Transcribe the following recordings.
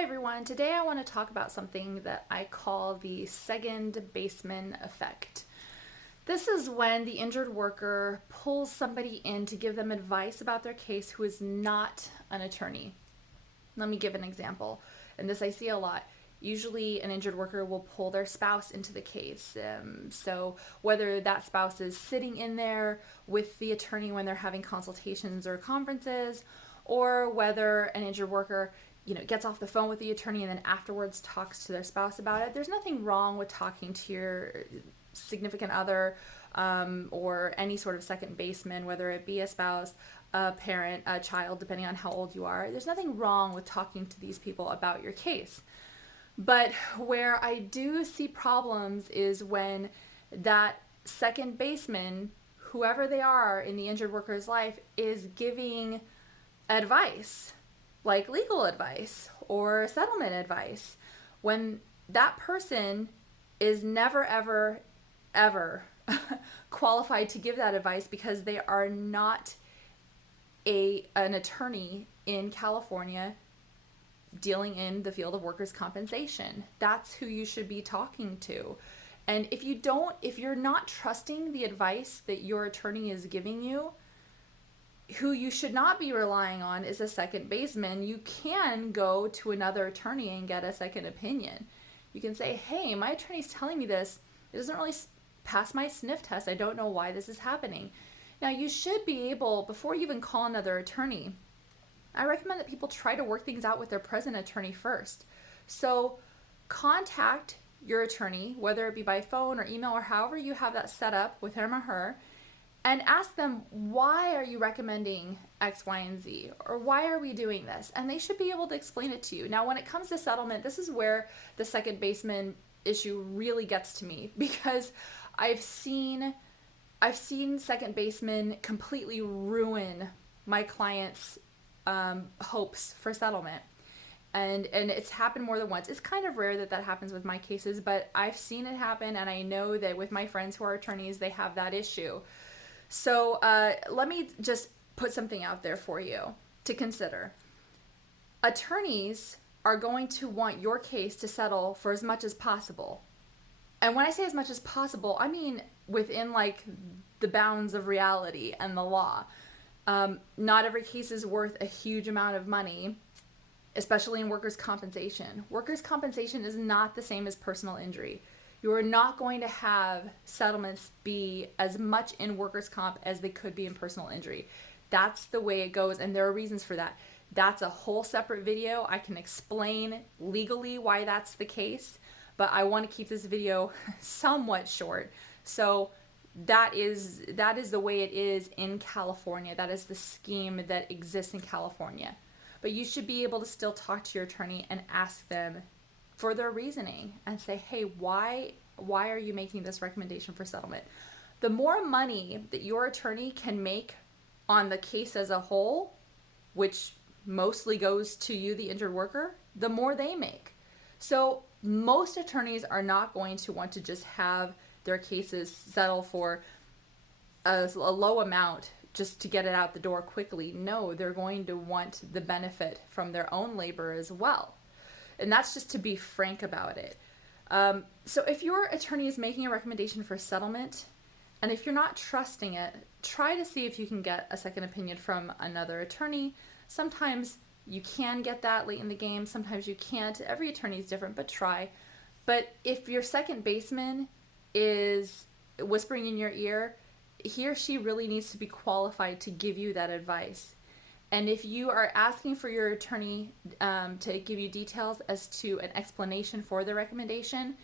Hi everyone, today I want to talk about something that I call the second Baseman effect. This is when the injured worker pulls somebody in to give them advice about their case who is not an attorney. Let me give an example, and this I see a lot. Usually an injured worker will pull their spouse into the case. So whether that spouse is sitting in there with the attorney when they're having consultations or conferences, or whether an injured worker gets off the phone with the attorney and then afterwards talks to their spouse about it. There's nothing wrong with talking to your significant other or any sort of second baseman, whether it be a spouse, a parent, a child, depending on how old you are. There's nothing wrong with talking to these people about your case. But where I do see problems is when that second baseman, whoever they are in the injured worker's life, is giving advice, like legal advice or settlement advice, when that person is never, ever qualified to give that advice because they are not an attorney in California dealing in the field of workers' compensation. That's who you should be talking to. And if you're not trusting the advice that your attorney is giving you, who you should not be relying on is a second baseman. You can go to another attorney and get a second opinion. You can say, hey, my attorney's telling me this. It doesn't really pass my sniff test. I don't know why this is happening. Now, you should be able, before you even call another attorney, I recommend that people try to work things out with their present attorney first. So contact your attorney, whether it be by phone or email or however you have that set up with him or her, and ask them, why are you recommending X, Y, and Z? Or why are we doing this? And they should be able to explain it to you. Now, when it comes to settlement, this is where the second baseman issue really gets to me, because I've seen second basemen completely ruin my clients' hopes for settlement. And it's happened more than once. It's kind of rare that happens with my cases, but I've seen it happen, and I know that with my friends who are attorneys, they have that issue. So let me just put something out there for you to consider. Attorneys are going to want your case to settle for as much as possible. And when I say as much as possible, I mean within like the bounds of reality and the law. Not every case is worth a huge amount of money, especially in workers' compensation. Workers' compensation is not the same as personal injury. You are not going to have settlements be as much in workers' comp as they could be in personal injury. That's the way it goes, and there are reasons for that. That's a whole separate video. I can explain legally why that's the case, but I want to keep this video somewhat short. So that is the way it is in California. That is the scheme that exists in California. But you should be able to still talk to your attorney and ask them for their reasoning and say, hey, why are you making this recommendation for settlement? The more money that your attorney can make on the case as a whole, which mostly goes to you, the injured worker, the more they make. So most attorneys are not going to want to just have their cases settle for a low amount just to get it out the door quickly. No, they're going to want the benefit from their own labor as well. And that's just to be frank about it. So if your attorney is making a recommendation for settlement, and if you're not trusting it, try to see if you can get a second opinion from another attorney. Sometimes you can get that late in the game. Sometimes you can't. Every attorney is different, but try. But if your second baseman is whispering in your ear, he or she really needs to be qualified to give you that advice. And if you are asking for your attorney to give you details as to an explanation for the recommendation,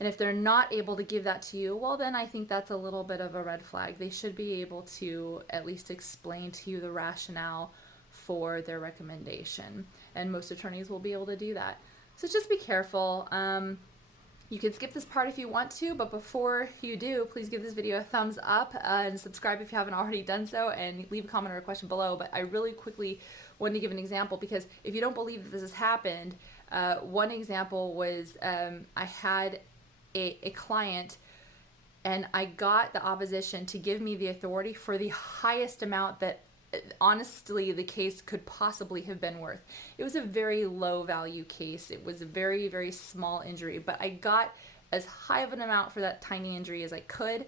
and if they're not able to give that to you, well, then I think that's a little bit of a red flag. They should be able to at least explain to you the rationale for their recommendation. And most attorneys will be able to do that. So just be careful. You can skip this part if you want to, but before you do, please give this video a thumbs up and subscribe if you haven't already done so, and leave a comment or a question below. But I really quickly wanted to give an example, because if you don't believe that this has happened, one example was I had a client, and I got the opposition to give me the authority for the highest amount that honestly the case could possibly have been worth. It was a very low value case. It was a very, very small injury, but I got as high of an amount for that tiny injury as I could.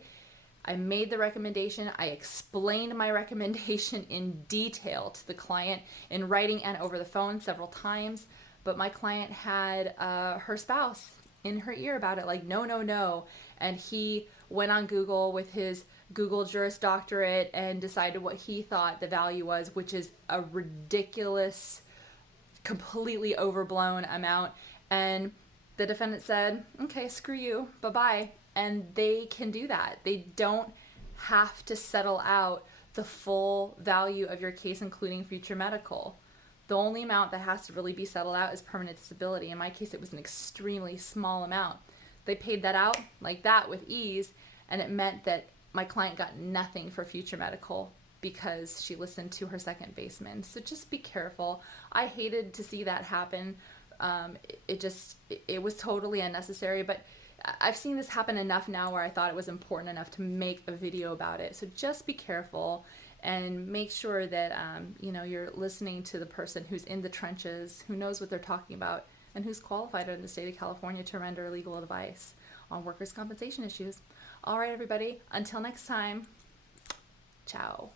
I made the recommendation. I explained my recommendation in detail to the client in writing and over the phone several times. But my client had her spouse in her ear about it, like, no, no, no. And he went on Google with his Google Juris Doctorate and decided what he thought the value was, which is a ridiculous, completely overblown amount. And the defendant said, okay, screw you, bye-bye. And they can do that. They don't have to settle out the full value of your case, including future medical. The only amount that has to really be settled out is permanent disability. In my case, it was an extremely small amount. They paid that out like that with ease, and it meant that my client got nothing for future medical because she listened to her second baseman. So just be careful. I hated to see that happen. It was totally unnecessary, but I've seen this happen enough now where I thought it was important enough to make a video about it. So just be careful and make sure that you're listening to the person who's in the trenches, who knows what they're talking about, and who's qualified in the state of California to render legal advice on workers' compensation issues. All right, everybody, until next time, ciao.